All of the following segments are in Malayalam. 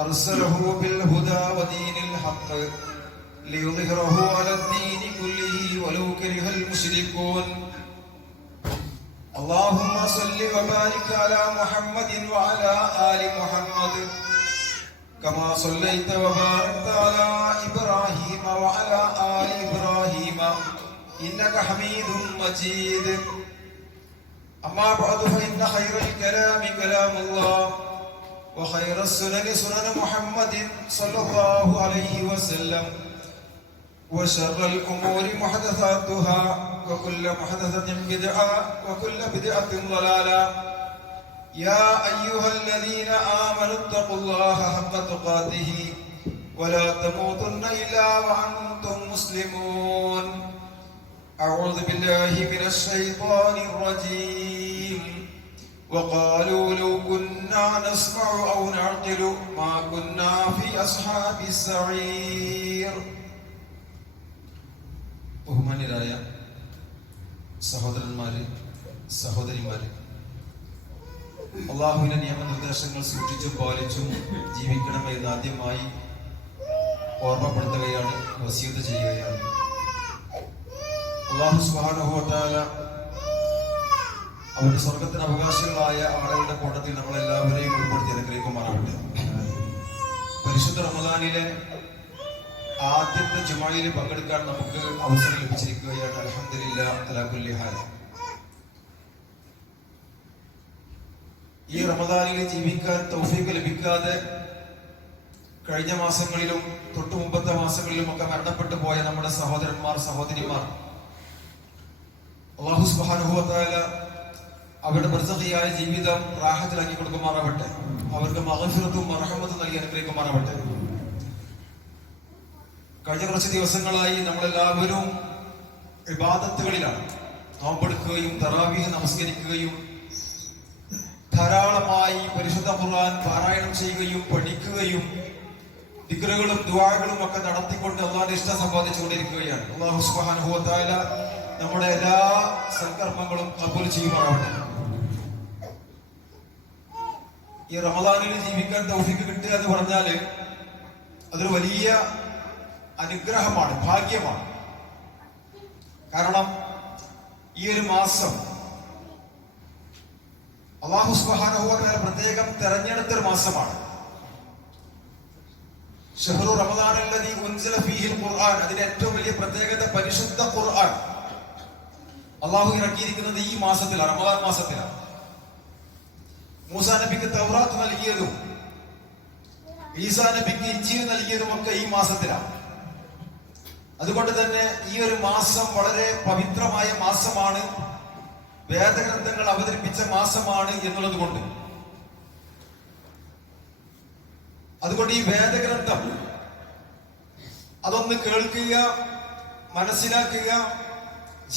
أرسله بالهدى ودين الحق ليظهره على الدين كله ولو كره المشركون. اللهم صل وبارك على محمد وعلى آل محمد. كما صليت وباركت على إبراهيم وعلى آل إبراهيم. إنك حميد مجيد. أما بعد فإن خير الكلام كلام الله. وخير السنن سنن محمد صلى الله عليه وسلم. وشر الأمور محدثاتها وكل محدثة بدعة وكل بدعة ضلالة. يا أيها الذين آمنوا اتقوا الله حق تقاته ولا تموتن إلا وأنتم مسلمون. أعوذ بالله من الشيطان الرجيم. وقالوا لو كنا نسمع أو نعقل ما كنا في أصحاب السعير ബഹുമാന്യരായ സഹോദരന്മാര് സഹോദരിമാര് അള്ളാഹുവിന്റെ നിയമനിർദ്ദേശങ്ങൾ സൂക്ഷിച്ചും പാലിച്ചും ജീവിക്കണമെന്ന് ആദ്യമായി ഓർമ്മപ്പെടുത്തുകയാണ് വസീത് ചെയ്യുകയാണ് അള്ളാഹു സുബാനുഭവത്താല അവരുടെ സ്വർഗത്തിന് അവകാശികളായ ആളുകളുടെ കൂട്ടത്തിൽ നമ്മളെല്ലാവരെയും ഉൾപ്പെടുത്തി അനുഗ്രഹിക്കുമാറാവട്ടെ പരിശുദ്ധ റമദാനിലെ ആദ്യത്തെ ജുമായിൽ പങ്കെടുക്കാൻ നമുക്ക് അവസരം ലഭിച്ചിരിക്കുകയാണ് അലഹമില്ല തലാഖുല്ലിഹാൽ ഈ റമദാനിൽ ജീവിക്കാൻ തൗഫീക്ക് ലഭിക്കാതെ കഴിഞ്ഞ മാസങ്ങളിലും തൊട്ടു മുമ്പത്തെ മാസങ്ങളിലും ഒക്കെ മരണപ്പെട്ടു പോയ നമ്മുടെ സഹോദരന്മാർ സഹോദരിമാർ അള്ളാഹു സുബാനുഭവത്തായ അവരുടെ പ്രസക്തിയായ ജീവിതം റാഹത്തിലാക്കി കൊടുക്കുമാറാവട്ടെ. അവർക്ക് മഹഫിറത്തും മറഹമത്തും നൽകി അനുഗ്രഹിക്കുമാറാവട്ടെ. കഴിഞ്ഞ കുറച്ച് ദിവസങ്ങളായി നമ്മളെല്ലാവരും വിവാദത്തുകളിലാണ് നോമ്പെടുക്കുകയും തറാവീഹ് നമസ്കരിക്കുകയും ധാരാളമായി പരിശുദ്ധ ഖുർആൻ പാരായണം ചെയ്യുകയും പഠിക്കുകയും ദിഗ്രകളും ദുആകളും ഒക്കെ നടത്തിക്കൊണ്ട് അള്ളാഹിന്റെ ഇഷ്ടം സമ്പാദിച്ചുകൊണ്ടിരിക്കുകയാണ്. അള്ളാഹു നമ്മുടെ എല്ലാ സൽക്കർമ്മങ്ങളും കബൂൽ ചെയ്യുമാറാവട്ടെ. ഈ റമദാനിൽ ജീവിക്കാൻ തൗഫീക്ക് കിട്ടുക എന്ന് പറഞ്ഞാൽ അതൊരു വലിയ അനുഗ്രഹമാണ് ഭാഗ്യമാണ്. കാരണം ഈ ഒരു മാസം അള്ളാഹു സുബാനുഭവത്താൽ പ്രത്യേകം തെരഞ്ഞെടുത്തൊരു മാസമാണ്. ഷഹറു റമദാനല്ലതി ഉൻസല ഫീഹിൽ ഖുർആൻ അതിന്റെ ഏറ്റവും വലിയ പ്രത്യേകത പരിശുദ്ധ ഖുർആൻ. അള്ളാഹു ഇറക്കിയിരിക്കുന്നത് ഈ മാസത്തിലാണ് റമദാൻ മാസത്തിലാണ്. മൂസാ നബിക്ക് തൗറാത്ത് നൽകിയതും ഈസാ നബിക്ക് ഇഞ്ചിയിൽ നൽകിയതും ഒക്കെ ഈ മാസത്തിലാണ്. അതുകൊണ്ട് തന്നെ ഈ ഒരു മാസം വളരെ പവിത്രമായ മാസമാണ്. വേദഗ്രന്ഥങ്ങൾ അവതരിപ്പിച്ച മാസമാണ് എന്നുള്ളത് കൊണ്ട്. അതുകൊണ്ട് ഈ വേദഗ്രന്ഥം അതൊന്ന് കേൾക്കുക മനസ്സിലാക്കുക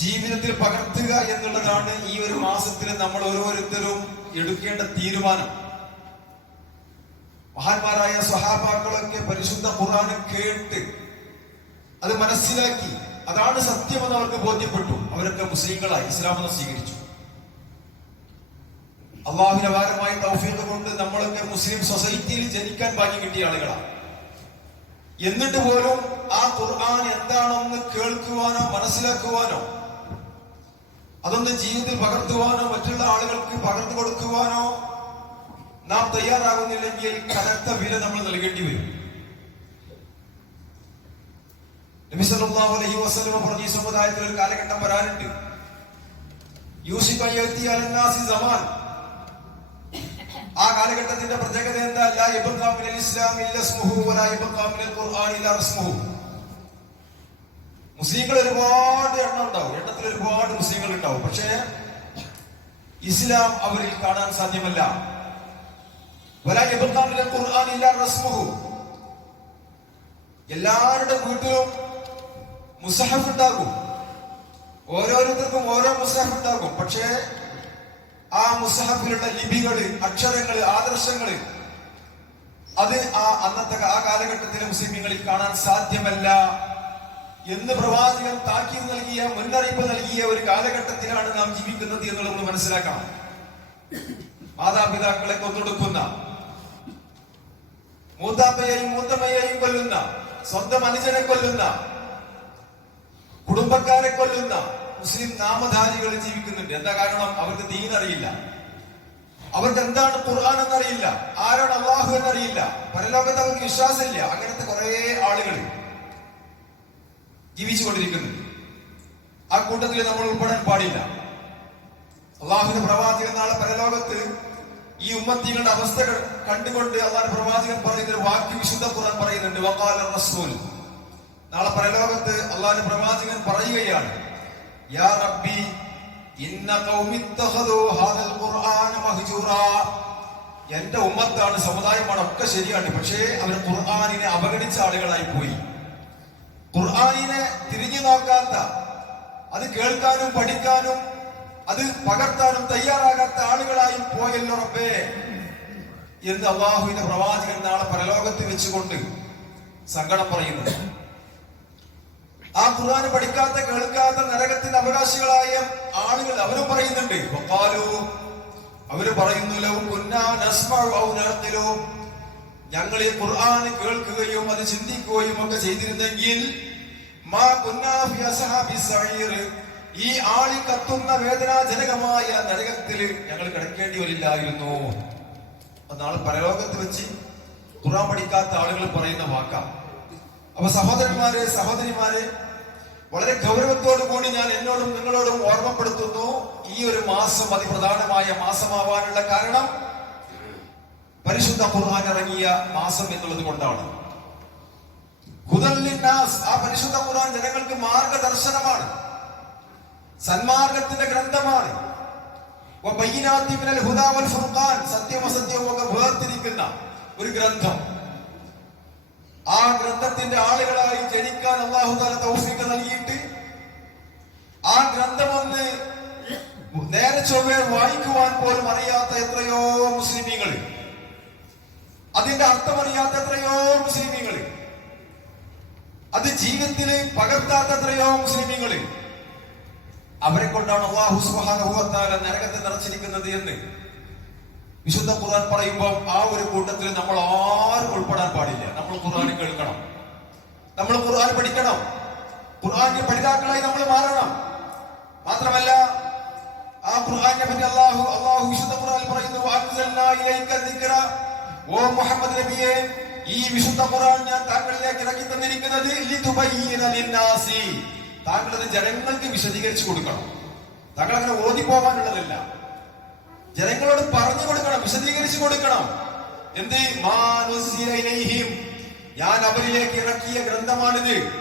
ജീവിതത്തിൽ പകർത്തുക എന്നുള്ളതാണ് ഈ ഒരു മാസത്തിൽ നമ്മൾ ഓരോരുത്തരും എടുക്കേണ്ട തീരുമാനം. മഹാന്മാരായ സഹാബാക്കളൊക്കെ പരിശുദ്ധ ഖുർആൻ കേട്ട് അത് മനസ്സിലാക്കി. അതാണ് സത്യമെന്ന് അവർക്ക് ബോധ്യപ്പെട്ടു. അവരൊക്കെ മുസ്ലിങ്ങളായി ഇസ്ലാമെന്ന് സ്വീകരിച്ചു. അള്ളാഹുവിന്റെ ഭാരമായി തൗഫീഖ് കൊണ്ട് നമ്മളൊക്കെ മുസ്ലിം സൊസൈറ്റിയിൽ ജനിക്കാൻ ഭാഗ്യം കിട്ടിയ ആളുകളാണ് എന്നിട്ട് പോലും ആ ഖുർആൻ എന്താണെന്ന് കേൾക്കുവാനോ മനസ്സിലാക്കുവാനോ അതൊന്ന് ജീവിതത്തിൽ പകർത്തുവാനോ മറ്റുള്ള ആളുകൾക്ക് പകർന്നു കൊടുക്കുവാനോ നാം തയ്യാറാകുന്നില്ലെങ്കിൽ കനത്ത വില നമ്മൾ നൽകേണ്ടി വരും. നബി സല്ലല്ലാഹു അലൈഹി വസല്ലം പറഞ്ഞ ഈ സമുദായത്തിൽ ഒരു കാലഘട്ടം വരാനുണ്ട്. യൂസിഫ് അയ്യത്തി അലന്നാസി സമാൻ. ആ കാലഘട്ടത്തിന്റെ പ്രത്യേകത എന്താ? ഇസ്ലാം ഇല്ല സ്മുഹു വലാ ഖുർആൻ ഇല്ല റസ്മുഹു. മുസ്ലിങ്ങൾ ഒരുപാട് എണ്ണം ഉണ്ടാവും. എണ്ണത്തിൽ ഒരുപാട് മുസ്ലിങ്ങൾ ഉണ്ടാവും. പക്ഷേ ഇസ്ലാം അവരിൽ കാണാൻ സാധ്യമല്ല. എല്ലാവരുടെ വീട്ടിലും മുസഹഫ് ഉണ്ടാകും. ഓരോരുത്തർക്കും ഓരോ മുസഹഫ് ഉണ്ടാകും. പക്ഷേ ആ മുസഹഫിലുള്ള ലിപികൾ അക്ഷരങ്ങൾ ആദർശങ്ങൾ അത് ആ അന്നത്തെ ആ കാലഘട്ടത്തിലെ മുസ്ലിമീങ്ങളിൽ കാണാൻ സാധ്യമല്ല. എന്ന് പ്രവാചകൻ താക്കീത് നൽകിയ മുന്നറിയിപ്പ് നൽകിയ ഒരു കാലഘട്ടത്തിലാണ് നാം ജീവിക്കുന്നത് എന്ന് നമ്മൾ മനസ്സിലാക്കണം. മാതാപിതാക്കളെ കൊന്നൊടുക്കുന്ന മൂത്താപ്പയെയും മൂത്തമ്മയെയും കൊല്ലുന്ന സ്വന്തം അനുജനെ കൊല്ലുന്ന കുടുംബക്കാരെ കൊല്ലുന്ന മുസ്ലിം നാമധാരികൾ ജീവിക്കുന്നുണ്ട്. എന്താ കാരണം? അവർക്ക് ദീനറിയില്ല അവർക്ക് എന്താണ് ഖുർആൻ എന്നറിയില്ല. ആരാണ് അള്ളാഹു എന്നറിയില്ല. പരലോകത്ത് അവർക്ക് വിശ്വാസമില്ല. അങ്ങനത്തെ കുറെ ആളുകൾ. ജീവിച്ചുകൊണ്ടിരിക്കുന്നുണ്ട് ആ കൂട്ടത്തിൽ നമ്മൾ ഉൾപ്പെടാൻ പാടില്ല. അള്ളാഹുവിന്റെ പ്രവാചകൻ നാളെ പരലോകത്ത് ഈ ഉമ്മത്തികളുടെ അവസ്ഥകൾ കണ്ടുകൊണ്ട് അള്ളാഹു പ്രവാചകൻ പറയുന്ന ഒരു വാക്യ വിശുദ്ധ ഖുർആൻ പറയുന്നുണ്ട്. വക്കാല റസൂൽ. നാളെ പരലോകത്ത് അള്ളാഹുവിന്റെ പ്രവാചകൻ പറയുകയാണ് യാ റബ്ബി ഇന്ന ഹാദൽ ഖുർആന മഹ്ജൂറ. എന്റെ ഉമ്മത്താണ് സമുദായമാണ് ഒക്കെ ശരിയാണ്. പക്ഷേ അവർ ഖുർആാനിനെ അവഗണിച്ച ആളുകളായി പോയി. ഖുർആനിനെ തിരിഞ്ഞു നോക്കാത്ത അത് കേൾക്കാനും പഠിക്കാനും അത് പകർത്താനും തയ്യാറാകാത്ത ആളുകളായി പോയല്ലോ റബ്ബേ. എന്ന് അള്ളാഹുവിന്റെ പ്രവാചകൻ നാളെ പരലോകത്ത് വെച്ചുകൊണ്ട് സങ്കടം പറയുന്നു. ആ ഖുർആൻ പഠിക്കാത്ത കേൾക്കാത്ത നരകത്തിന്റെ അവകാശികളായ ആളുകൾ അവരും പറയുന്നുണ്ട്. അവർ പറയുന്നു ലൗ കുന്നാ ഔ ഞങ്ങൾ ഈ ഖുർആൻ കേൾക്കുകയും അത് ചിന്തിക്കുകയും ഒക്കെ ചെയ്തിരുന്നെങ്കിൽ ഈ ആളി കത്തുന്ന വേദനാജനകമായ നരകത്തിൽ ഞങ്ങൾ കിടക്കേണ്ടി വരില്ലായിരുന്നു നാളെ പരലോകത്ത് വെച്ച് ഖുർആൻ പഠിക്കാത്ത ആളുകൾ പറയുന്ന വാക്കാം. അപ്പൊ സഹോദരന്മാരെ സഹോദരിമാരെ വളരെ ഗൗരവത്തോടു കൂടി ഞാൻ എന്നോടും നിങ്ങളോടും ഓർമ്മപ്പെടുത്തുന്നു. ഈ ഒരു മാസം അതിപ്രധാനമായ മാസമാവാനുള്ള കാരണം പരിശുദ്ധ ഖുർആൻ ഇറങ്ങിയ മാസം എന്നുള്ളത് കൊണ്ടാണ്. ആ പരിശുദ്ധ ഖുർആൻ ജനങ്ങൾക്ക് മാർഗദർശനമാണ്. സന്മാർഗത്തിന്റെ ഗ്രന്ഥമാണ്. സത്യവും വേർതിരിക്കുന്ന ഒരു ഗ്രന്ഥം. ആ ഗ്രന്ഥത്തിന്റെ ആളുകളായി ജനിക്കാൻ അള്ളാഹു തൗഫീഖ് നൽകിയിട്ട് ആ ഗ്രന്ഥം ഒന്ന് നേരെ ചൊവ്വേ വായിക്കുവാൻ പോലും അറിയാത്ത എത്രയോ മുസ്ലിമീങ്ങൾ അതിന്റെ അർത്ഥം അറിയാത്ത എത്രയോ മുസ്ലിമീങ്ങൾ അത് ജീവിതത്തിൽ പകർത്താത്ത എത്രയോ മുസ്ലിമീങ്ങൾ അവരെ കൊണ്ടാണ് അള്ളാഹു സുബാനുഭവത്താല നരകത്തെ നിറച്ചിരിക്കുന്നത് എന്ന് വിശുദ്ധ ഖുർആൻ പറയുമ്പോൾ ആ ഒരു കൂട്ടത്തിൽ നമ്മൾ ആരും ഉൾപ്പെടാൻ പാടില്ല. നമ്മൾ ഖുർആൻ കേൾക്കണം. നമ്മൾ ഖുർആൻ പഠിക്കണം. ഖുർആന്റെ പഠിതാക്കളായി നമ്മൾ മാറണം. മാത്രമല്ല ആ ഖുർആനെ പറ്റി അള്ളാഹു അള്ളാഹു വിശുദ്ധ ഖുർആൻ പറയുന്നു. ഓ മുഹമ്മദ് നബിയെ ഈ വിശുദ്ധ ഖുർആൻ ഞാൻ താങ്കളിലേക്ക് ഇറക്കി തന്നിരിക്കുന്നത്. താങ്കൾ ജനങ്ങൾക്ക് വിശദീകരിച്ചു കൊടുക്കണം. താങ്കൾ അങ്ങനെ ഓതി ജനങ്ങളോട് പറഞ്ഞു കൊടുക്കണം വിശദീകരിച്ചു കൊടുക്കണം. എന്ത്. ഞാൻ അവരിലേക്ക് ഇറക്കിയ ഗ്രന്ഥമാണിത്.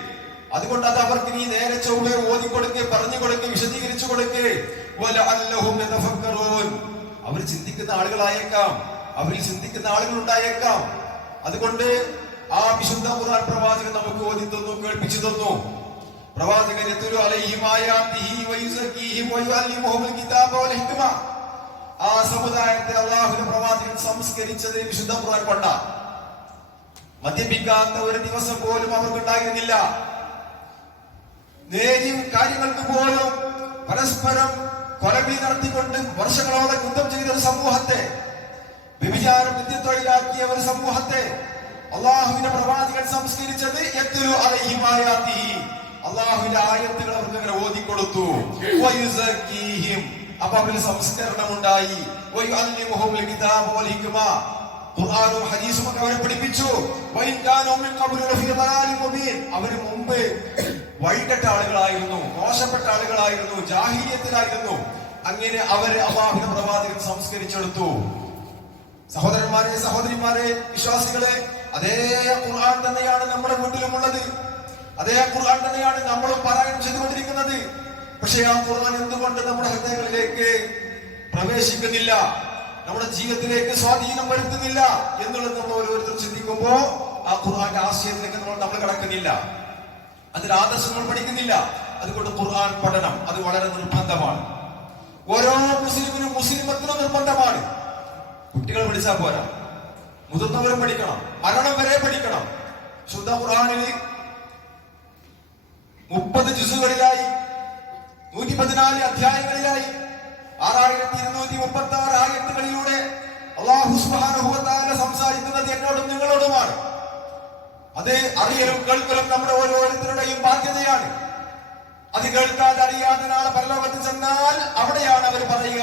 അതുകൊണ്ട് അത് അവർക്ക് നീ നേരെ ചൊവ്വെ ഓതി കൊടുക്ക് പറഞ്ഞു കൊടുക്ക് വിശദീകരിച്ചു കൊടുക്ക്. അവർ ചിന്തിക്കുന്ന ആളുകളായേക്കാം. അവരിൽ ചിന്തിക്കുന്ന ആളുകൾ ഉണ്ടായേക്കാം. അതുകൊണ്ട് ആ വിശുദ്ധ ഖുർആൻ പ്രവാചകൻ നമുക്ക് ഓതി തന്നു കേൾപ്പിച്ചു തന്നു. പ്രവാചകൻ ആ സമുദായത്തെ അള്ളാഹുവിന്റെ പ്രവാചകൻ സംസ്കരിച്ചത് വിശുദ്ധ ഖുർആൻ കൊണ്ട. മദ്യപിക്കാത്ത ഒരു ദിവസം പോലും അവർക്കുണ്ടായിരുന്നില്ല. നേരിയ കാര്യങ്ങൾക്ക് പോലും പരസ്പരം കൊലവിളി നടത്തിക്കൊണ്ട് വർഷങ്ങളോടെ യുദ്ധം ചെയ്ത ഒരു സമൂഹത്തെ വ്യഭിചാരം നിത്യത്തൊഴിലാക്കിയ ഒരു സമൂഹത്തെ അള്ളാഹുവിന്റെ പ്രവാചകൻ സംസ്കരിച്ചത് എത്തിരു അലഹിമായാത്തി. അള്ളാഹുവിന്റെ ആയത്തുകൾ അവർക്ക് അങ്ങനെ ഓതിക്കൊടുത്തു. അപ്പൊ അവരിൽ സംസ്കരണം ഉണ്ടായി. ഖുർആനും അവരെ പഠിപ്പിച്ചു. അവർ മുമ്പ് വൈകിട്ട ആളുകളായിരുന്നു മോശപ്പെട്ട ആളുകളായിരുന്നു ജാഹീര്യത്തിലായിരുന്നു അങ്ങനെ അവരെ അള്ളാഹുവിന്റെ പ്രവാചകൻ സംസ്കരിച്ചെടുത്തു സഹോദരന്മാരെ സഹോദരിമാരെ വിശ്വാസികളെ അതേ ഖുർആൻ തന്നെയാണ് നമ്മുടെ വീട്ടിലുമുള്ളത്. അതേ ഖുർആൻ തന്നെയാണ് നമ്മളും പാരായണം ചെയ്തുകൊണ്ടിരിക്കുന്നത്. പക്ഷേ ആ ഖുർആൻ എന്തുകൊണ്ട് നമ്മുടെ ഹൃദയങ്ങളിലേക്ക് പ്രവേശിക്കുന്നില്ല? നമ്മുടെ ജീവിതത്തിലേക്ക് സ്വാധീനം വരുത്തുന്നില്ല എന്നുള്ളത് നമ്മൾ ഓരോരുത്തർ ചിന്തിക്കുമ്പോ ആ ഖുർആന്റെ ആശയത്തിലേക്ക് നമ്മൾ നമ്മൾ കടക്കുന്നില്ല. അതിൽ ആദർശങ്ങൾ പഠിക്കുന്നില്ല. അതുകൊണ്ട് ഖുർആൻ പഠനം അത് വളരെ നിർബന്ധമാണ്. ഓരോ മുസ്ലിമിനും മുസ്ലിമത്തിനും നിർബന്ധമാണ്. കുട്ടികൾ പഠിച്ചാൽ പോരാ. മുതിർന്നവരും പഠിക്കണം. മരണം വരെ പഠിക്കണം. ശുദ്ധ ഖുർആനിൽ മുപ്പത് ജുസുകളിലായി നൂറ്റി പതിനാല് അധ്യായങ്ങളിലായി ആറായിരത്തി ഇരുന്നൂറ്റി മുപ്പത്തി ആറ് ആയത്തുകളിലൂടെ അള്ളാഹു സുബ്ഹാനഹു വ തആല സംസാരിക്കുന്നത് എന്നോടും നിങ്ങളോടുമാണ്. അത് അറിയലും കേൾക്കലും നമ്മുടെ ഓരോരുത്തരുടെയും ബാധ്യതയാണ്. അത് കേൾക്കാതെ അറിയാതെ നാളെ പരലോകത്ത് ചെന്നാൽ അവിടെയാണ് അവർ പറയുക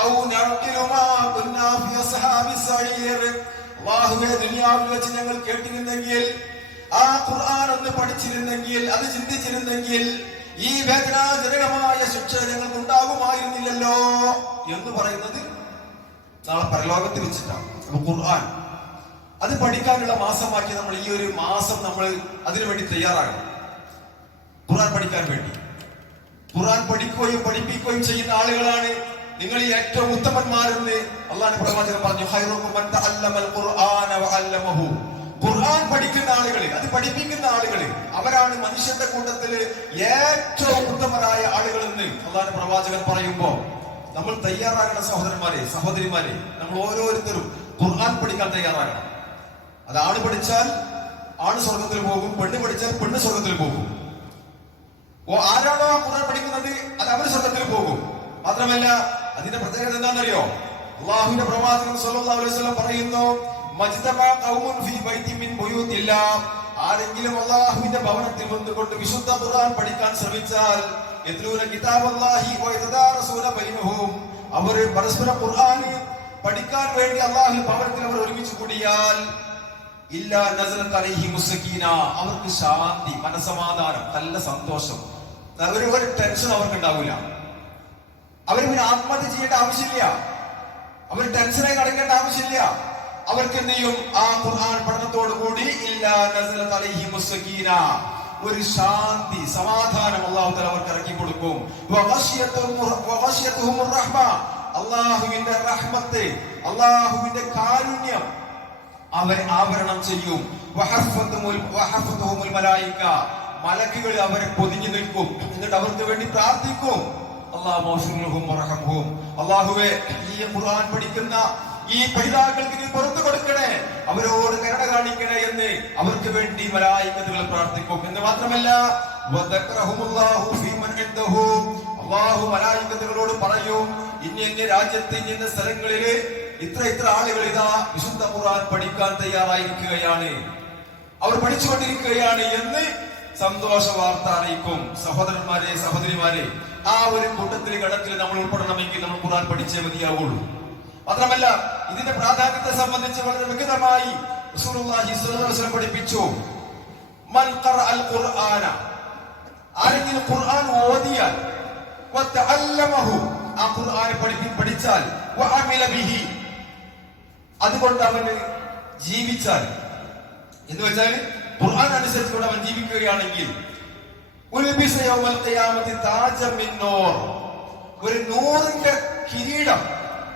ഔ നഅഖിലു മാ കുന്നാ ഫി അസ്ഹാബിസ് സഈർ. അല്ലാഹുവേ ദുനിയാവിൽ വെച്ച് ഞങ്ങൾ കേട്ടിരുന്നെങ്കിൽ ആ ഖുർആൻ ഒന്ന് പഠിച്ചിരുന്നെങ്കിൽ അത് ചിന്തിച്ചിരുന്നെങ്കിൽ ഈ വേദനാജനകമായ ശിക്ഷ ഞങ്ങൾക്ക് ഉണ്ടാകുമായിരുന്നില്ലല്ലോ എന്ന് പറയുന്നത് നാളെ പരലോകത്ത് വെച്ചിട്ടാണ്. ഖുർആൻ അത് പഠിക്കാനുള്ള മാസമാക്കി നമ്മൾ ഈ ഒരു മാസം നമ്മൾ അതിനു വേണ്ടി തയ്യാറാകണം. ഖുർആൻ പഠിക്കാൻ വേണ്ടി. ഖുർആൻ പഠിക്കുകയും പഠിപ്പിക്കുകയും ചെയ്യുന്ന ആളുകളാണ് നിങ്ങൾ ഈ ഏറ്റവും ഉത്തമന്മാരെന്ന് അള്ളാഹു പ്രവാചകൻ പറഞ്ഞു. ഖുർആൻ പഠിക്കുന്ന ആളുകൾ അത് പഠിപ്പിക്കുന്ന ആളുകൾ അവരാണ് മനുഷ്യന്റെ കൂട്ടത്തിൽ ഏറ്റവും ഉത്തമരായ ആളുകൾ എന്ന് അള്ളാഹു പ്രവാചകൻ പറയുമ്പോ നമ്മൾ തയ്യാറാകണം സഹോദരന്മാരെ സഹോദരിമാരെ നമ്മൾ ഓരോരുത്തരും ഖുർആൻ പഠിക്കാൻ തയ്യാറാകണം. അത് ആണ് പഠിച്ചാൽ ആണ് സ്വർഗത്തിൽ പോകും പെണ്ണ് പഠിച്ചാൽ പെണ്ണ് സ്വർഗത്തിൽ പോകും. ഓ ആരാണോ ഖുർആൻ പഠിക്കുന്നത് അത് അവർ സ്വർഗത്തിൽ പോകും. മാത്രമല്ല അതിന്റെ പ്രത്യേകത എന്താണെന്നറിയോ? അള്ളാഹുവിന്റെ പ്രവാചകൻ സല്ലല്ലാഹു അലൈഹി വസല്ലം പറയുന്നു മജ്തമ ഫീ ബൈതി മിൻ ബുയൂത്തില്ല. ആരെങ്കിലും അള്ളാഹുവിന്റെ ഭവനത്തിൽ വന്നുകൊണ്ട് വിശുദ്ധ ഖുർആൻ പഠിക്കാൻ ശ്രമിച്ചാൽ യത്ലൂന കിതാബല്ലാഹി വ യതദാറസൂന ബൈനഹും. അവർ പരസ്പരം ഖുർആൻ പഠിക്കാൻ വേണ്ടി അള്ളാഹു ഭവനത്തിൽ അവർ ഒരുമിച്ച് കൂടിയാൽ ഇല്ല നസലത്ത് അലൈഹി മുസക്കീന അവർക്ക് ശാന്തി മനസമാധാനം നല്ല സന്തോഷം. ഒരു ടെൻഷൻ അവർക്ക് ഉണ്ടാവില്ല അവർ പിന്നെ ആത്മഹത്യ ചെയ്യേണ്ട ആവശ്യമില്ല. അവർ ടെൻഷനായി നടക്കേണ്ട ആവശ്യമില്ല. അവർക്ക് എന്ത് ചെയ്യും? ആ ഖുർആൻ പഠനത്തോടു കൂടി ഒരു ശാന്തി സമാധാനം അള്ളാഹു തല അവർക്ക് ഇറക്കി കൊടുക്കും. അള്ളാഹുവിന്റെ റഹ്മത്ത് അള്ളാഹുവിന്റെ കാരുണ്യം അവരെ ആവരണം ചെയ്യും. മലക്കുകൾ അവരെ പൊതിഞ്ഞു നിൽക്കും. എന്നിട്ട് അവർക്ക് വേണ്ടി പ്രാർത്ഥിക്കും. അള്ളാഹു. അള്ളാഹുവേ ഈ ഖുർആൻ പഠിക്കുന്ന ഈ പഠിതാക്കൾക്ക് നീ പുറത്തു കൊടുക്കണേ അവരോട് കരുണ കാണിക്കണേ എന്ന് അവർക്ക് വേണ്ടി മലായിക്കത്തുകൾ പ്രാർത്ഥിക്കും എന്ന് മാത്രമല്ല. അള്ളാഹു മലായിക്കത്തുകളോട് പറയും ഇനി എന്റെ രാജ്യത്ത് ഇനി ഇന്ന സ്ഥലങ്ങളിൽ ഇത്ര ഇത്ര ആളുകൾ ഇതാ വിശുദ്ധ ഖുർആൻ പഠിക്കാൻ തയ്യാറായിരിക്കുകയാണ് അവർ പഠിച്ചുകൊണ്ടിരിക്കുകയാണ് എന്ന് സന്തോഷ വാർത്ത അറിയിക്കും സഹോദരന്മാരെ സഹോദരിമാരെ ആ ഒരു കൂട്ടത്തിൽ ഗണത്തിൽ നമ്മൾ ഉൾപ്പെടണമെങ്കിൽ നമ്മൾ ഖുർആൻ പഠിച്ചേ മതിയാവുള്ളൂ. മാത്രമല്ല ഇതിന്റെ പ്രാധാന്യത്തെ സംബന്ധിച്ച് വളരെ വ്യക്തമായി പഠിപ്പിച്ചു. ആരെങ്കിലും ഖുർആൻ ഓതിയാൽ ആ ഖുർആൻ പഠിച്ചാൽ അതുകൊണ്ട് അവന് ജീവിച്ചാൽ. എന്ന് വെച്ചാൽ ഖുർആൻ അനുസരിച്ചുകൊണ്ട് അവൻ ജീവിക്കുകയാണെങ്കിൽ ഒരു നൂറിന്റെ കിരീടം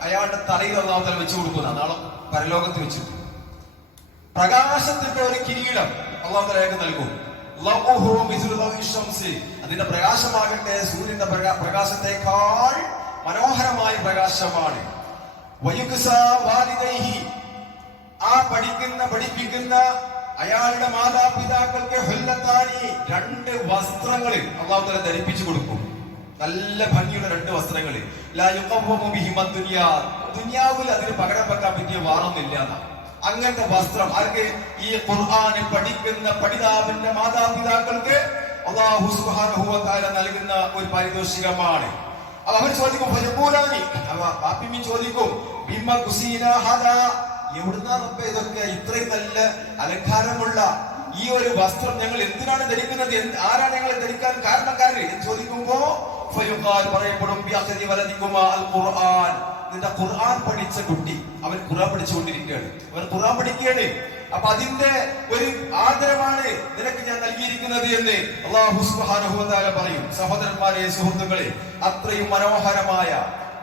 അയാളുടെ തലയിൽ ഒന്നാമത്തെ വെച്ചു കൊടുക്കുന്ന നാളെ പരലോകത്ത് വെച്ചിട്ട് പ്രകാശത്തിന്റെ ഒരു കിരീടം അള്ളാഹു അയാൾക്ക് നൽകും. അതിന്റെ പ്രകാശമാകട്ടെ സൂര്യന്റെ പ്രകാ- പ്രകാശത്തെക്കാൾ മനോഹരമായ പ്രകാശമാണ്. ആ പഠിക്കുന്ന പഠിപ്പിക്കുന്ന അയാളുടെ മാതാപിതാക്കൾക്ക് ഹൊല്ലത്താനി രണ്ട് വസ്ത്രങ്ങൾ അള്ളാഹു തല ധരിപ്പിച്ചു കൊടുക്കും. നല്ല ഭംഗിയുള്ള രണ്ട് വസ്ത്രങ്ങൾ ദുനിയാവിൽ അതിന് പകരം വെക്കാൻ പറ്റിയ വാറൊന്നുമില്ല അങ്ങനത്തെ വസ്ത്രം ആർക്ക്? ഈ ഖുർആൻ പഠിക്കുന്ന പഠിതാവിന്റെ മാതാപിതാക്കൾക്ക് അള്ളാഹു തആല നൽകുന്ന ഒരു പാരിതോഷികമാണ്. അവർ ചോദിക്കും അവ ചോദിക്കും എവിടുന്നാ ഇതൊക്കെ ഇത്രയും നല്ല അലങ്കാരമുള്ള ഈ ഒരു വസ്ത്രം ഞങ്ങൾ എന്തിനാണ് ധരിക്കുന്നത്? ആരാണ് ഞങ്ങൾ ധരിക്കാൻ കാരണക്കാര്? എന്ന് ചോദിക്കുമ്പോ പറയപ്പെടും നിന്റെ ഖുർആൻ പഠിച്ച കുട്ടി അവൻ ഖുർആൻ പഠിച്ചുകൊണ്ടിരിക്കുകയാണ്. അവൻ ഖുർആൻ പഠിക്കുകയാണ്. അപ്പൊ അതിന്റെ ഒരു ആദരവാണ് നിനക്ക് ഞാൻ നൽകിയിരിക്കുന്നത് എന്ന് അള്ളാഹു സുബ്ഹാനഹു വ തആല പറയും. സഹോദരന്മാരെ സുഹൃത്തുക്കളെ അത്രയും മനോഹരമായ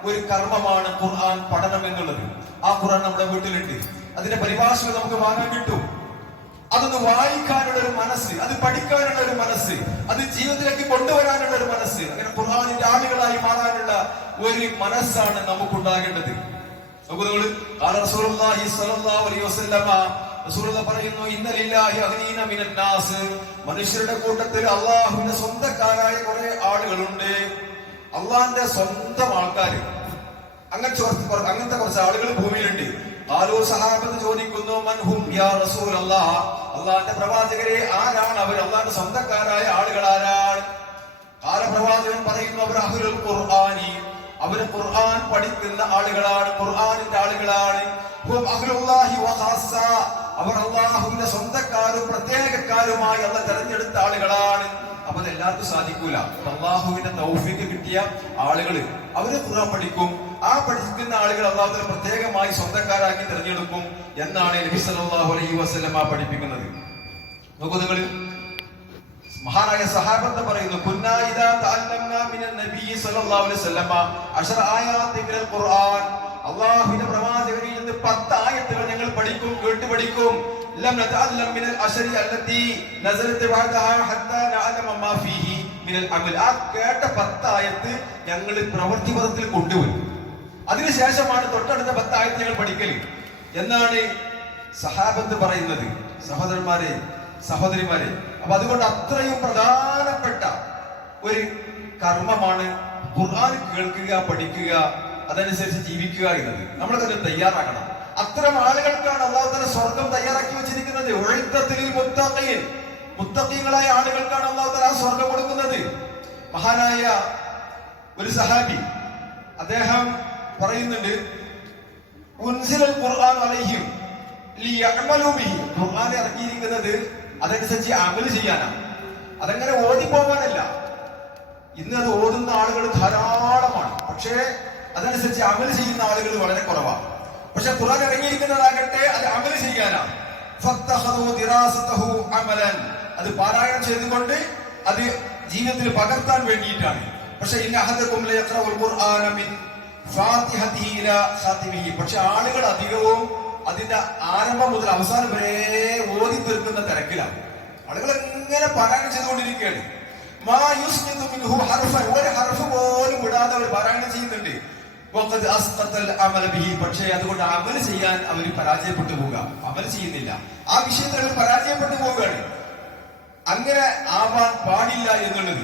ഒരു കർമ്മമാണ് ഖുർആൻ പഠനം എന്നുള്ളത്. ആ ഖുറാൻ നമ്മുടെ വീട്ടിലുണ്ട്. അതിന്റെ പരിഭാഷ നമുക്ക് വാങ്ങാൻ കിട്ടും. അതൊന്ന് വായിക്കാനുള്ള ഒരു മനസ്സ് അത് പഠിക്കാനുള്ള ഒരു മനസ്സ് അത് ജീവിതത്തിലേക്ക് കൊണ്ടുവരാനുള്ള ഒരു മനസ്സ് അങ്ങനെ ഖുർആാനിന്റെ ആളുകളായി മാറാനുള്ള ഒരു മനസ്സാണ് നമുക്കുണ്ടാകേണ്ടത്. പറയുന്നു മനുഷ്യരുടെ കൂട്ടത്തിൽ അള്ളാഹുവിന്റെ സ്വന്തക്കാരായ കുറെ ആളുകളുണ്ട്. അള്ളാഹിന്റെ സ്വന്തം ആൾക്കാര്. അങ്ങനത്തെ കുറച്ച് കുറ- അങ്ങനത്തെ കുറച്ച് ആളുകൾ ഭൂമിയിലുണ്ട്. ആലോ സഹാബത്ത് ചോദിക്കുന്നു മൻഹും യാ അള്ളാഹിന്റെ പ്രവാചകരെ ആരാണ് അവർ? അള്ളാന്റെ സ്വന്തക്കാരായ ആളുകൾ ആരാണ്? കാലപ്രവാചകൻ പറയുന്നു അവർ അഹുലുൽ ഖുർആാനി. അവർ ഖുർആൻ പഠിക്കുന്ന ആളുകളാണ് ഖുർആാനിന്റെ ആളുകളാണ്. അവർ അള്ളാഹുവിന്റെ സ്വന്തക്കാരും പ്രത്യേകക്കാരുമായി അല്ല തെരഞ്ഞെടുത്ത ആളുകളാണ്. അപ്പൊ അതെല്ലാവർക്കും സാധിക്കൂല അള്ളാഹുവിന്റെ തൗഫിക്ക് കിട്ടിയ ആളുകൾ അവർ ഖുർആൻ പഠിക്കും. ആ പഠിക്കുന്ന ആളുകൾ അള്ളാഹുവിനെ പ്രത്യേകമായി സ്വന്തക്കാരാക്കി തിരഞ്ഞെടുക്കും എന്നാണ് നബി സല്ലല്ലാഹു അലൈഹി വസല്ലമ പഠിപ്പിക്കുന്നത്. നോക്കൂ നിങ്ങൾ മഹാനായ സഹാബത്ത് പറയുന്നു കുന്നാ ഇദാ തഅല്ലംനാ നബി സല്ലല്ലാഹു അലൈഹി വസല്ലമ അശറ ആയാത്തി മിനൽ ഖുർആൻ. അല്ലാഹുവിന്റെ പ്രവാചകരിൽ നിന്ന് 10 ആയത്തുകൾ ഞങ്ങൾ പഠിക്കും കേട്ട് പഠിക്കും. ലം നതഅല്ലം മിനൽ അശരി അല്ലതി നസലത്ത് ബഅദഹാ ഹത്താ നഅലമ മാ ഫീഹി മിനൽ അമൽ. ആ കേട്ട 10 ആയത്ത് ഞങ്ങൾ പ്രവൃത്തിപദത്തിൽ കൊണ്ടുവരും. അതിനുശേഷമാണ് തൊട്ടടുത്ത 10 ആയത്ത് ഞങ്ങൾ പഠിക്കൽ എന്നാണ് സഹാബത്ത് പറയുന്നത്. സഹോദരന്മാരെ സഹോദരിമാരെ. അപ്പൊ അതുകൊണ്ട് അത്രയും പ്രധാനപ്പെട്ട ഒരു കർമ്മമാണ് ഖുർആൻ കേൾക്കുക പഠിക്കുക അതനുസരിച്ച് ജീവിക്കുക എന്നത്. നമ്മളൊക്കെ അതിന് തയ്യാറാക്കണം. അത്തരം ആളുകൾക്കാണ് അള്ളാഹു തന്നെ സ്വർഗം തയ്യാറാക്കി വെച്ചിരിക്കുന്നത്. ഒഴുത്തത്തിൽ മുത്തഖീൻ. മുത്തഖീങ്ങളായ ആളുകൾക്കാണ് അള്ളാഹു തന്നെ ആ സ്വർഗം കൊടുക്കുന്നത്. മഹാനായ ഒരു സഹാബി അദ്ദേഹം പറയുന്നുണ്ട് ഉൻസിലൽ ഖുർആൻ ഖുർആൻ ഇറക്കിയിരിക്കുന്നത് അതനുസരിച്ച് അമൽ ചെയ്യാനാണ്. അതങ്ങനെ ഓടിപ്പോകാനല്ല. ഇന്ന് അത് ഓടുന്ന ആളുകൾ ധാരാളമാണ്. പക്ഷേ അതനുസരിച്ച് അമൽ ചെയ്യുന്ന ആളുകൾ വളരെ കുറവാണ്. പക്ഷെ ഖുർആൻ ഇറങ്ങിയിരിക്കുന്നതാകട്ടെ അത് അമൽ ചെയ്യാനാണ്. അത് പാരായണം ചെയ്തുകൊണ്ട് അത് ജീവിതത്തിൽ പകർത്താൻ വേണ്ടിയിട്ടാണ്. പക്ഷെ ഇന്ന ലയഖറഉൽ ഖുർആന മിൻ പക്ഷെ ആളുകൾ അധികവും അതിന്റെ ആരംഭം മുതൽ അവസാനം വരെ ഓതി തീർക്കുന്ന തിരക്കിലാണ്. ആളുകൾ എങ്ങനെ പാരായണം ചെയ്തുകൊണ്ടിരിക്കുകയാണ്. ഒരു ഹർഫ് പോലും വിടാതെ അവർ പാരായണം ചെയ്യുന്നുണ്ട്. പക്ഷേ അതുകൊണ്ട് അമൽ ചെയ്യാൻ അവർ പരാജയപ്പെട്ടു പോവുക. അമൽ ചെയ്യുന്നില്ല. ആ വിഷയത്തിൽ അവർ പരാജയപ്പെട്ടു പോവുകയാണ്. അങ്ങനെ ആവാൻ പാടില്ല എന്നുള്ളത്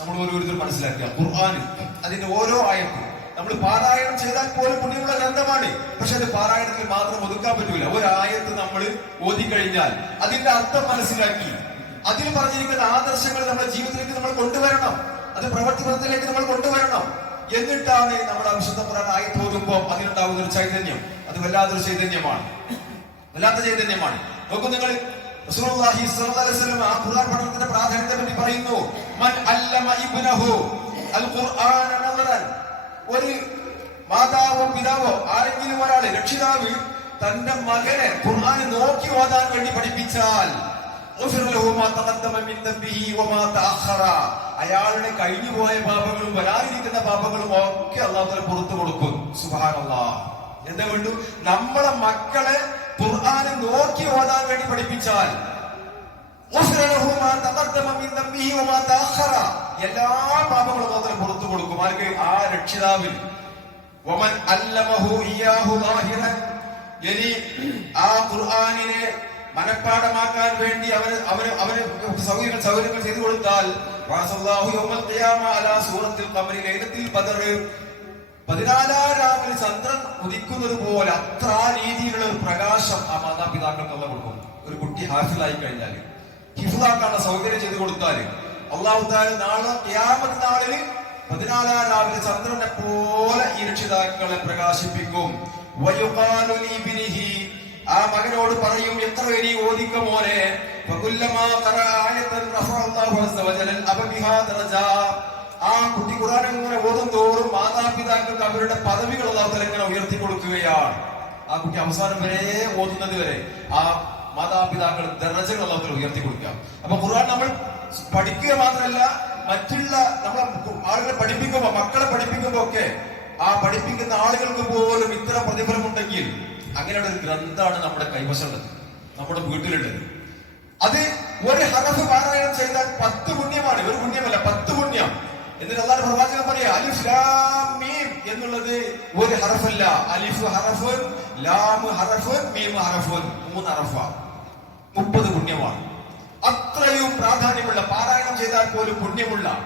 നമ്മൾ ഓരോരുത്തർ മനസ്സിലാക്കുക. ഖുർആൻ അതിന്റെ ഓരോ ആയത്തും നമ്മൾ പാരായണം ചെയ്താൽ പോലും പുണ്യമുള്ള ഗ്രന്ഥമാണ്. പക്ഷെ അത് പാരായണത്തിൽ മാത്രം ഒതുക്കാൻ പറ്റൂല. ഒരായത്ത് നമ്മൾ ഓതി കഴിഞ്ഞാൽ അതിന്റെ അർത്ഥം മനസ്സിലാക്കി. അതിൽ പറഞ്ഞിരിക്കുന്ന ആദർശങ്ങൾ നമ്മുടെ ജീവിതത്തിലേക്ക് നമ്മൾ കൊണ്ടുവരണം. അത് പ്രവർത്തിപഥത്തിലേക്ക് നമ്മൾ കൊണ്ടുവരണം. എന്നിട്ടാണ് നമ്മുടെ വിശുദ്ധ ഖുർആൻ ആയത്ത് ഓതുമ്പോൾ അതിനുണ്ടാകുന്ന ഒരു ചൈതന്യം. അത് വല്ലാത്തൊരു ചൈതന്യമാണ്. വല്ലാത്ത ചൈതന്യമാണ്. നോക്കൂ നിങ്ങൾ. റസൂലുള്ളാഹി അലൈഹി വസല്ലം ഖുർആൻ പഠനത്തിന്റെ പ്രാധാന്യത്തെ പറ്റി പറയുന്നു. മൻ ഇബ്നഹു അൽ ഖുർആന ഒരു മാതാവോ പിതാവോ ആരെങ്കിലും ഒരാൾ രക്ഷിതാവ് തന്റെ മകനെ ഖുർആൻ നോക്കി ഓതാൻ വേണ്ടി പഠിപ്പിച്ചാൽ അയാളുടെ കഴിഞ്ഞു പോയ പാപങ്ങളും വരാതിരിക്കുന്ന പാപങ്ങളും ഒക്കെ അള്ളാഹു പുറത്തു കൊടുക്കും. സുബ്ഹാനല്ലാഹ് എന്താ വേണ്ടു? നമ്മളെ മക്കളെ ഖുർആാനെ നോക്കി ഓതാൻ വേണ്ടി പഠിപ്പിച്ചാൽ എല്ലാ പാപങ്ങളും മാത്രം പുറത്തു കൊടുക്കും. ആർക്ക്? ആ രക്ഷിതാവിൽ. അല്ലമഹു ഇയാഹു ഇനി ആ ഖുർആനിനെ മനഃപ്പാടമാക്കാൻ വേണ്ടി അവന് അവന് അവന് സൗകര്യങ്ങൾ സൗകര്യങ്ങൾ ചെയ്തു കൊടുത്താൽ രാവിലെ ചന്ദ്രൻ ഉദിക്കുന്നത് പോലെ അത്ര രീതിയിലുള്ള ഒരു പ്രകാശം ആ മാതാപിതാക്കൾക്ക് അല്ല കൊടുക്കും. ഒരു കുട്ടി ഹാഫിലായി കഴിഞ്ഞാൽ ഹിഫിലാക്കാനുള്ള സൗകര്യം ചെയ്തു കൊടുത്താൽ അള്ളാഹു താല നാളെ ക്യാമത് നാളിൽ പതിനാലാം രാവിലെ ചന്ദ്രനെ പോലെ ഈ രക്ഷിതാക്കളെ പ്രകാശിപ്പിക്കും. ആ മകനോട് പറയും എത്ര വരി ഓദിക്ക മോനെ? ആ കുട്ടി ഖുർആൻ ഇങ്ങനെ തോറും മാതാപിതാക്കൾക്ക് അവരുടെ പദവികൾ തആല ഇങ്ങനെ ഉയർത്തി കൊടുക്കുകയാണ് ആ കുട്ടി അവസാനം വരെ ഓതുന്നത് വരെ ആ മാതാപിതാക്കൾ ദർജകൾ അല്ലാഹു ഉയർത്തി കൊടുക്കുക അപ്പൊ ഖുർആൻ നമ്മൾ പഠിക്കുക മാത്രമല്ല മറ്റുള്ള നമ്മളെ ആളുകളെ പഠിപ്പിക്കുമ്പോ മക്കളെ പഠിപ്പിക്കുമ്പോ ഒക്കെ ആ പഠിപ്പിക്കുന്ന ആളുകൾക്ക് പോലും ഇത്ര പ്രതിഫലമുണ്ടെങ്കിൽ അങ്ങനെയുള്ള ഒരു ഗ്രന്ഥമാണ് നമ്മുടെ കൈവശമുള്ളത് നമ്മുടെ വീട്ടിലുള്ളത്. അത് ഒരു ഹറഫ് പാരായണം ചെയ്താൽ പത്ത് പുണ്യമാണ്. ഒരു പുണ്യമല്ല പത്ത് പുണ്യം. എന്നിട്ട് അള്ളാഹ് പ്രവാചകൻ പറയാ അലിഫ് മീം എന്നുള്ളത് ഒരു ഹറഫല്ല അലിഫ് ഹറഫ് ലാം ഹറഫ് മീം ഹറഫ് മൂന്ന് ഹറഫ മുപ്പത് പുണ്യമാണ്. അത്രയും പ്രാധാന്യമുള്ള പാരായണം ചെയ്താൽ പോലും പുണ്യമുള്ള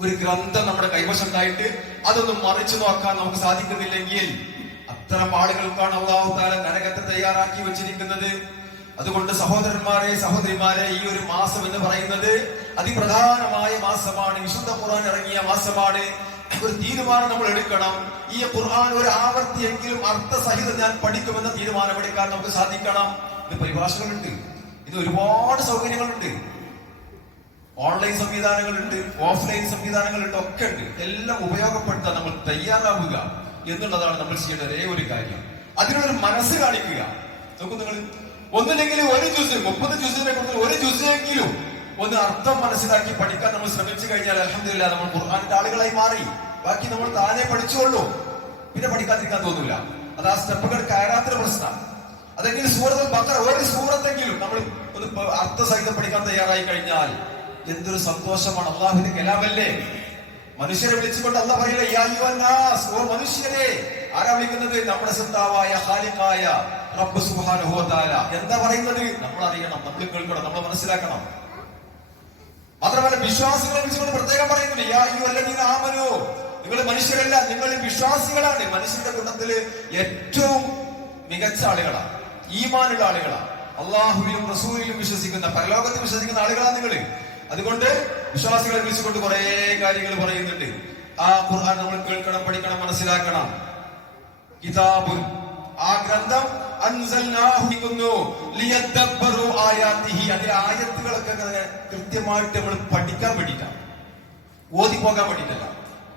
ഒരു ഗ്രന്ഥം നമ്മുടെ കൈവശമുണ്ടായിട്ട് അതൊന്നും മറിച്ചു നോക്കാൻ നമുക്ക് സാധിക്കുന്നില്ലെങ്കിൽ അത്തരം ആളുകൾക്കാണ് അള്ളാഹു താല നരകത്തെ തയ്യാറാക്കി വെച്ചിരിക്കുന്നത്. അതുകൊണ്ട് സഹോദരന്മാരെ സഹോദരിമാരെ ഈ ഒരു മാസം എന്ന് പറയുന്നത് അതിപ്രധാനമായ മാസമാണ്. വിശുദ്ധ ഖുർആൻ ഇറങ്ങിയ മാസമാണ്. ഒരു തീരുമാനം നമ്മൾ എടുക്കണം. ഈ ഖുർആൻ ഒരു ആവർത്തിയെങ്കിലും അർത്ഥസഹിതം ഞാൻ പഠിക്കുമെന്ന തീരുമാനമെടുക്കാൻ നമുക്ക് സാധിക്കണം. ഇത് പരിഭാഷകളുണ്ട്. ഇത് ഒരുപാട് സൗകര്യങ്ങളുണ്ട്. ഓൺലൈൻ സംവിധാനങ്ങളുണ്ട് ഓഫ്ലൈൻ സംവിധാനങ്ങളുണ്ട് ഒക്കെ ഉണ്ട്. എല്ലാം ഉപയോഗപ്പെടുത്താൻ നമ്മൾ തയ്യാറാവുക എന്നുള്ളതാണ് നമ്മൾ ചെയ്യേണ്ട ഒരേ ഒരു കാര്യം. അതിനുള്ളൊരു മനസ്സ് കാണിക്കുക. നോക്കൂ നിങ്ങൾ ഒന്നില്ലെങ്കിൽ ഒരു ജ്യൂസ് മുപ്പത് ജ്യൂസിനെ കുറിച്ച് ഒരു ജ്യൂസിനെങ്കിലും ഒന്ന് അർത്ഥം മനസ്സിലാക്കി പഠിക്കാൻ നമ്മൾ ശ്രമിച്ചു കഴിഞ്ഞാൽ അലഹമില്ല നമ്മൾ ഖുർആാനിന്റെ ആളുകളായി മാറി. ബാക്കി നമ്മൾ താനെ പഠിച്ചുകൊള്ളൂ പിന്നെ പഠിക്കാതിരിക്കാൻ തോന്നില്ല അത് ആ സ്റ്റെപ്പുകൾ കയറാത്തൊരു പ്രശ്നം അതെങ്കിലും സൂറത്തിൽ ബക്കറ? ഒരു സൂറത്തെങ്കിലും നമ്മൾ ഒന്ന് അർത്ഥസഹിതം പഠിക്കാൻ തയ്യാറായി കഴിഞ്ഞാൽ എന്തൊരു സന്തോഷമാണ്. അള്ളാഹുവിന്റെ കലാമല്ലേ മനുഷ്യരെ വിളിച്ചുകൊണ്ട് അല്ല പറയില്ല ഓ മനുഷ്യരെ ആരാ വിളിക്കുന്നത് നമ്മുടെ സത്താവായ ഹാലിക്കായ റബ്ബ് തആല എന്താ പറയുന്നത്? നമ്മൾ അറിയണം നമ്മൾ കേൾക്കണം നമ്മൾ മനസ്സിലാക്കണം. മാത്രമല്ല വിശ്വാസികളെ വിളിച്ചുകൊണ്ട് പ്രത്യേകം പറയുന്നുണ്ട് "യാ ആമനൂ", നിങ്ങൾ മനുഷ്യരല്ല നിങ്ങൾ വിശ്വാസികളാണ്. മനുഷ്യരുടെ കൂട്ടത്തിൽ ഏറ്റവും മികച്ച ആളുകളാണ്. ഈമാനുള്ള ആളുകളാണ് അള്ളാഹുവിലും റസൂലിലും വിശ്വസിക്കുന്ന പരലോകത്തിൽ വിശ്വസിക്കുന്ന ആളുകളാണ് നിങ്ങൾ അതുകൊണ്ട് വിശ്വാസികളെ വിളിച്ചുകൊണ്ട് കുറെ കാര്യങ്ങൾ പറയുന്നുണ്ട്. ആ ഖുർആൻ നമ്മൾ കേൾക്കണം പഠിക്കണം മനസ്സിലാക്കണം. കിതാബുൻ ആ ഗ്രന്ഥം ആയത്തുകളൊക്കെ കൃത്യമായിട്ട് നമ്മൾ പഠിക്കാൻ വേണ്ടിയിട്ടാണ് ഓതി പോകാൻ വേണ്ടിയിട്ടല്ല.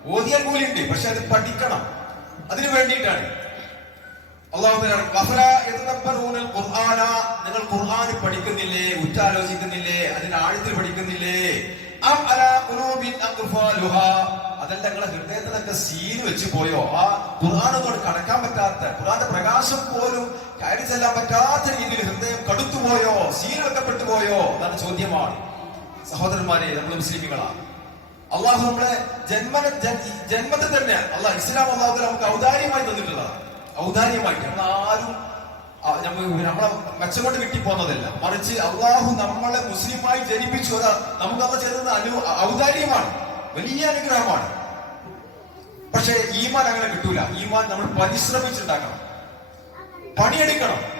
ഓതിയാൽ കൂലിയുണ്ട് പക്ഷെ അത് പഠിക്കണം. അതിനു വേണ്ടിയിട്ടാണ് അള്ളാഹു തആല ഗഫല യതദബ്ബറൂനൽ ഖുർആന നിങ്ങൾ ഖുർആൻ പഠിക്കുന്നില്ലേ? ഉറ്റാലോചിക്കുന്നില്ലേ അതിന്റെ ആഴത്തിൽ പഠിക്കുന്നില്ലേ? അതല്ല നിങ്ങളെ ഹൃദയത്തിലൊക്കെ സീന് വെച്ച് പോയോ? ആ ഖുർആാനോട് കടക്കാൻ പറ്റാത്ത ഖുർആന്റെ പ്രകാശം പോലും കയറി ചെല്ലാൻ പറ്റാത്ത രീതിയിൽ ഹൃദയം കടുത്തുപോയോ സീന് വെക്കപ്പെട്ടു പോയോ? എന്നാണ് ചോദ്യമാണ്. സഹോദരന്മാരെ നമ്മൾ മുസ്ലിമുകളാണ്. അള്ളാഹു നമ്മളെ ജന്മ ജന്മത്തെ തന്നെ അള്ളാഹ് ഇസ്ലാം അള്ളാഹു നമുക്ക് ഔദാര്യമായി തന്നിട്ടുള്ളതാണ്. ഔദാര്യമായിട്ട് നമ്മൾ ആരും നമ്മളെ മെച്ചം കൊണ്ട് കിട്ടി പോകുന്നതല്ല മറിച്ച് അള്ളാഹു നമ്മളെ മുസ്ലിമായി ജനിപ്പിച്ചു. അതാ നമുക്ക് അള്ള ചെയ്തത് അനു ഔദാര്യമാണ്. വലിയ അനുഗ്രഹമാണ്. പക്ഷെ ഈമാൻ അങ്ങനെ കിട്ടൂല. ഈമാൻ നമ്മൾ പരിശ്രമിച്ചുണ്ടാക്കണം. പണിയെടുക്കണം.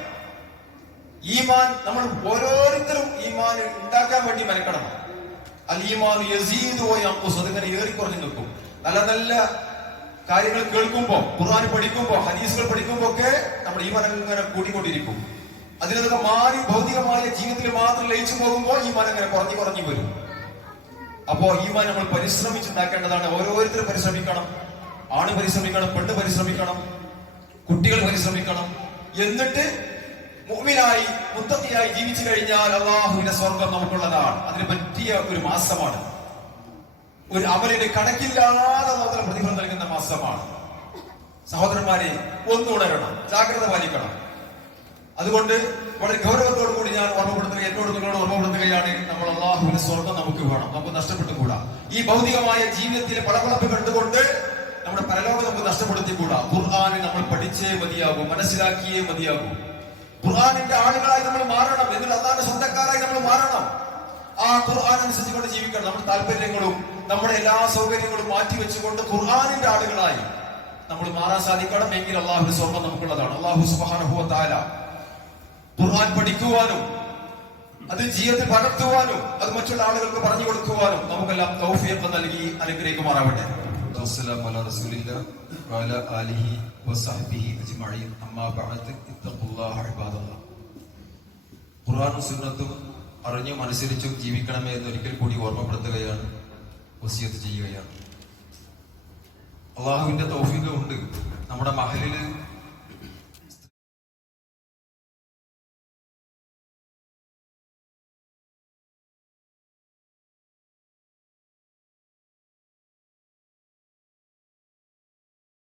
ഈമാൻ നമ്മൾ ഓരോരുത്തരും ഈമാൻ ഉണ്ടാക്കാൻ വേണ്ടി മെനക്കണം അൽ ഈമാൻ യസീദു അതിങ്ങനെ ഏറിക്കുറഞ്ഞു നിൽക്കും. നല്ല നല്ല കാര്യങ്ങൾ കേൾക്കുമ്പോ ഖുർആൻ പഠിക്കുമ്പോ ഹദീസുകൾ പഠിക്കുമ്പോ ഒക്കെ നമ്മുടെ ഈ മനം ഇങ്ങനെ കൂടിക്കൊണ്ടിരിക്കും. അതിനൊക്കെ മാറി ഭൗതികമായ ജീവിതത്തിൽ മാത്രം ലയിച്ചു പോകുമ്പോൾ ഈ മനം ഇങ്ങനെ കുറഞ്ഞു കുറഞ്ഞു വരും. അപ്പോ ഈ മനം നമ്മൾ പരിശ്രമിച്ചുണ്ടാക്കേണ്ടതാണ്. ഓരോരുത്തരും പരിശ്രമിക്കണം. ആണ് പരിശ്രമിക്കണം പെണ്ണ് പരിശ്രമിക്കണം കുട്ടികൾ പരിശ്രമിക്കണം. എന്നിട്ട് മുഅ്മിനായി മുത്തത്തിയായി ജീവിച്ചു കഴിഞ്ഞാൽ അള്ളാഹുവിന്റെ സ്വർഗം നമുക്കുള്ളതാണ്. അതിന് പറ്റിയ ഒരു മാസമാണ്. ഒരു അവരുടെ കണക്കില്ലാതെ പ്രതിഫലം മാസമാണ് സഹോദരന്മാരെ ഒന്നുണരണം ജാഗ്രത പാലിക്കണം. അതുകൊണ്ട് വളരെ ഗൗരവത്തോടു കൂടി ഞാൻ ഓർമ്മപ്പെടുത്തുക എന്നോട് നിങ്ങളോട് ഓർമ്മപ്പെടുത്തുകയാണ് നമ്മൾ അള്ളാഹുവിന്റെ സ്വർഗം നമുക്ക് വേണം നമുക്ക് നഷ്ടപ്പെട്ടുകൂടാ. ഈ ഭൗതികമായ ജീവിതത്തിലെ പളപളപ്പ് കണ്ടുകൊണ്ട് നമ്മുടെ പരലോകം നമുക്ക് നഷ്ടപ്പെടുത്തിക്കൂടാ. ഖുർആാനെ നമ്മൾ പഠിച്ചേ മതിയാകൂ മനസ്സിലാക്കിയേ മതിയാകൂ. ഖുർആാനിന്റെ ആളുകളായി നമ്മൾ മാറണം എന്നിട്ട് അള്ളാഹിന്റെ സ്വന്തക്കാരായി നമ്മൾ മാറണം. ആ ഖുർആൻ അനുസരിച്ചുകൊണ്ട് ജീവിക്കണം. നമ്മുടെ താല്പര്യങ്ങളും നമ്മുടെ എല്ലാ സൗകര്യങ്ങളും മാറ്റി വെച്ചുകൊണ്ട് ഖുർആാനിന്റെ ആളുകളായി നമ്മൾ മാറാൻ സാധിക്കണം എങ്കിൽ അള്ളാഹുവിന്റെ സ്വർഗം നമുക്കുള്ളതാണ് അള്ളാഹു സുബ്ഹാനഹു വ തആല ഖുർആൻ പഠിക്കുവാനും അത് ജീവിതത്തിൽ പകർത്തുവാനും അത് മറ്റുള്ള ആളുകൾക്ക് പറഞ്ഞു കൊടുക്കുവാനും നമുക്കെല്ലാം തൗഫീഖ് നൽകി അനുഗ്രഹിക്കുമാറാവട്ടെ والسلام على رسول الله وعلى آله وصحبه أجمعين أما بعد اتقوا الله عباد الله ഖുർആനും സുന്നത്തും അറിഞ്ഞും അനുസരിച്ചും ജീവിക്കണമേ എന്ന് ഒരിക്കൽ കൂടി ഓർമ്മപ്പെടുത്തുകയാണ് വസിയത്ത് ചെയ്യുകയാണ്. അള്ളാഹുവിന്റെ തൗഫീഖുണ്ട് നമ്മുടെ മഹലിൽ